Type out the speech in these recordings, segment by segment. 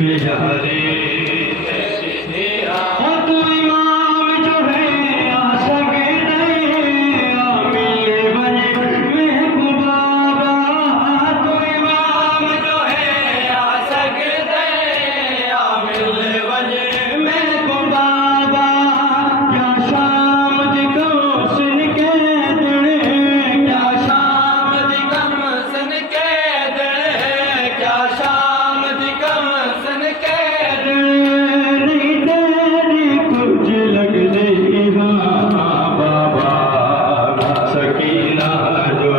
प्यारे तू इमाम जो है आ सकते आ मिले वजह महबूबा तू इमाम जो है आ सकते आ मिले वजह महबूबा क्या शाम दी कौसन के दड़े क्या शाम दी कमसन के दड़े क्या शाम दी कमसन के नहीं तेरी कुछ लग नहीं बाबा सकीना जो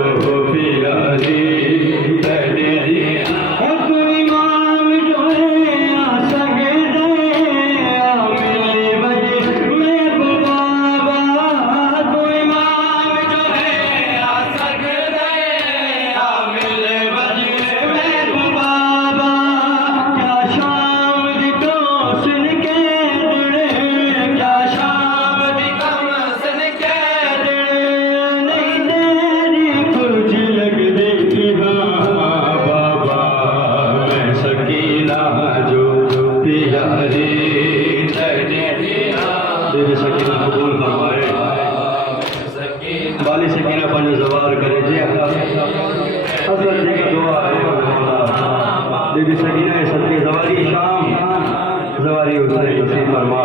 प्यारी तेरी तू इमाम जो है आ सकते आ मिले वजह महबूबा तू इमाम जो है आ सकते आ मिले वजह महबूबा क्या शाम दी कौसन के दड़े क्या शाम दी कमसन के दड़े नहीं तेरी कुछ लग देखी बाबा मैं सकीना जो प्यारी तेरी सकीना कबूल फरमाए बाली सकीना पंज सवार करे जी हजरत जी का दुआ है दीदी सकीना है सत्य सवारी शाम सवारी उसने नसीब फरमा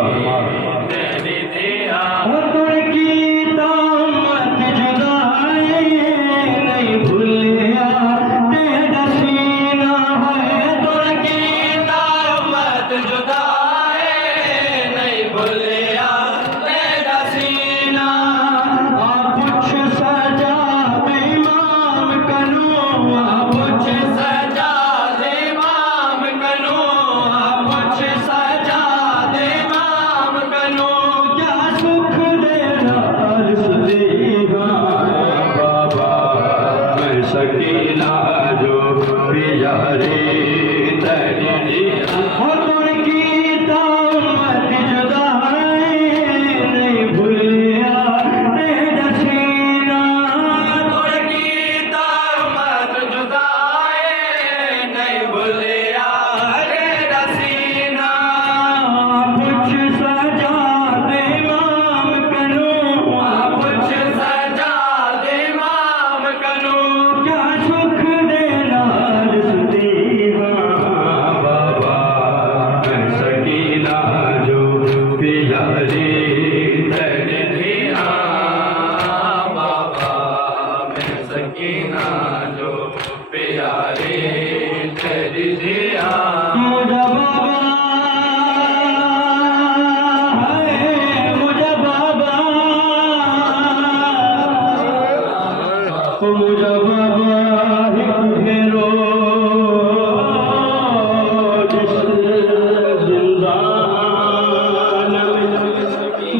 की दामत जुदाई नहीं भूलिया तेरा सीना है तोड़ की दामत जुदाई नहीं भूलिया तेरा सीना कुछ सजा इमाम करूँ कुछ सजा इमाम करूँ कुछ सजा इमाम करूँ क्या सुख देना अर्ज़ बाबा मैं सकीना जो प्यारी तेरी की दामत जुदाई नहीं भूलिया तेरा सीना तोड़ की दामत जुदाई नहीं भूलिया तेरा सीना कुछ सजा इमाम करूँ कुछ सजा इमाम करूँ क्या सुख देना बाबा मैं सकीना जो प्यारी तेरी बाबा मैं सकीना जो प्यारी तेरी मुझे बाबा है मुझे बाबा मुझे बाबा एक फेरो जिंदान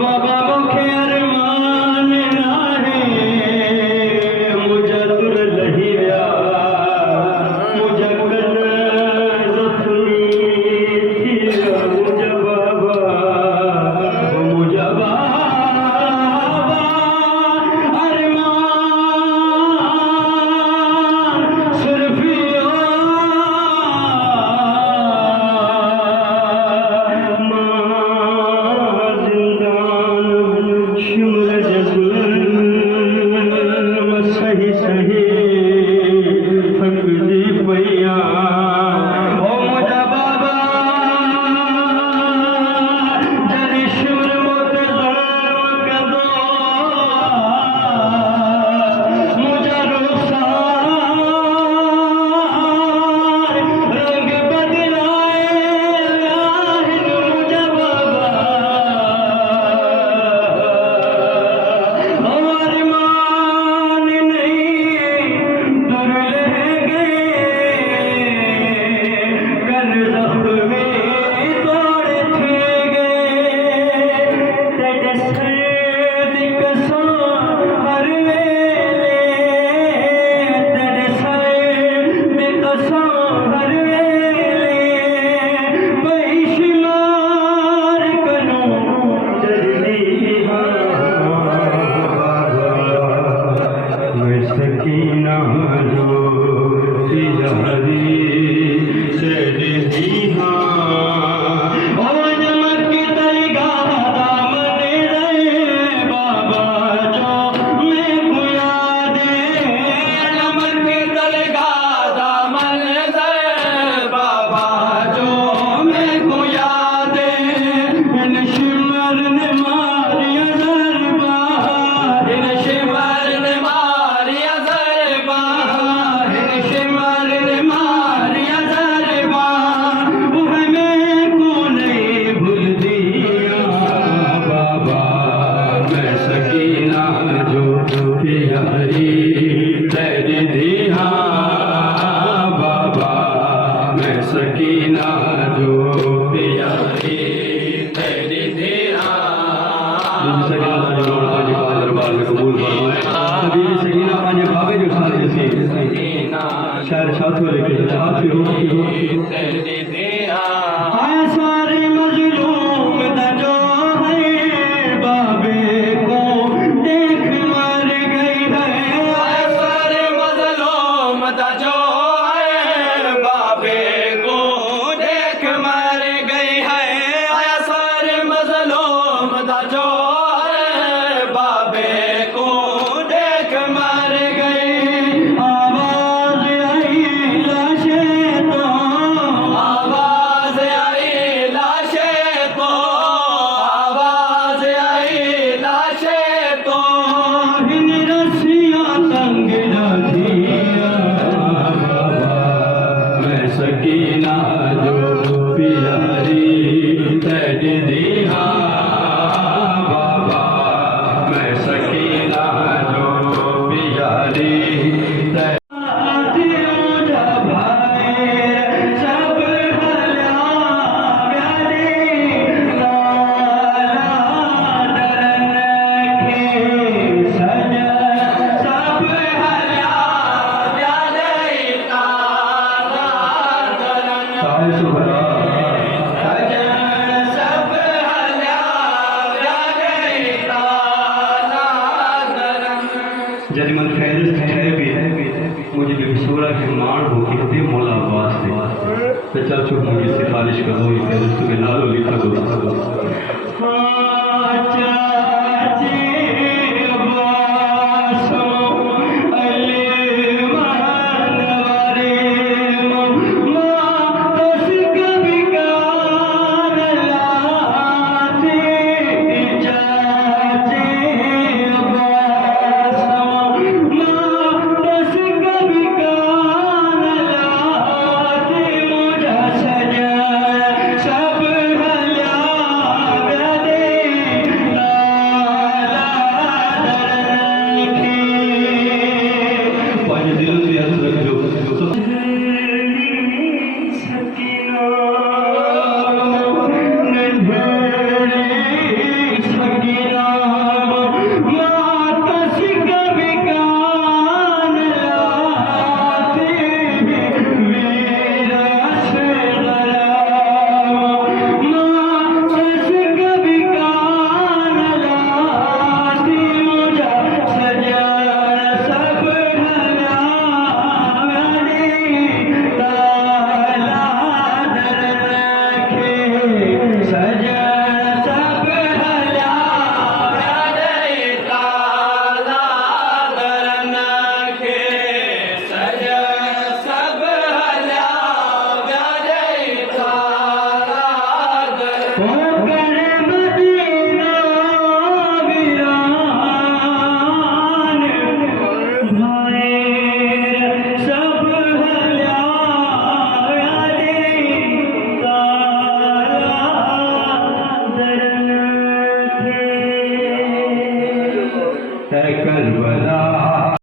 बाबा मुखे अरमान नाहे मुझे तुर लहिया मुझे कन जख्मी थी मुझे बाबा अरमान सिर्फ सही सही फकदी पैया ओ मुझा बाबा जरी शिवर मोत ज़ल्म कदो मुझा रुखसार रंग बदलाए मुझा बाबा अरमान नहीं दूर ले गए कल ज़ख्मी तोड़ थे गए तेरे सर दी कसम हर वेले तेरे सर दी कसम हर वेले बेशुमार करूं जल्दी मैं सकीना जो प्यारी तेरी सुखदा जब मन खैर है भी मुझे भी सूरा के मान हो कि भी मौला वास्ते तो चल चुप मुझे सिफारिश करो ये तुम्हें नालो लिखा दो दिल से अर्ज रख दो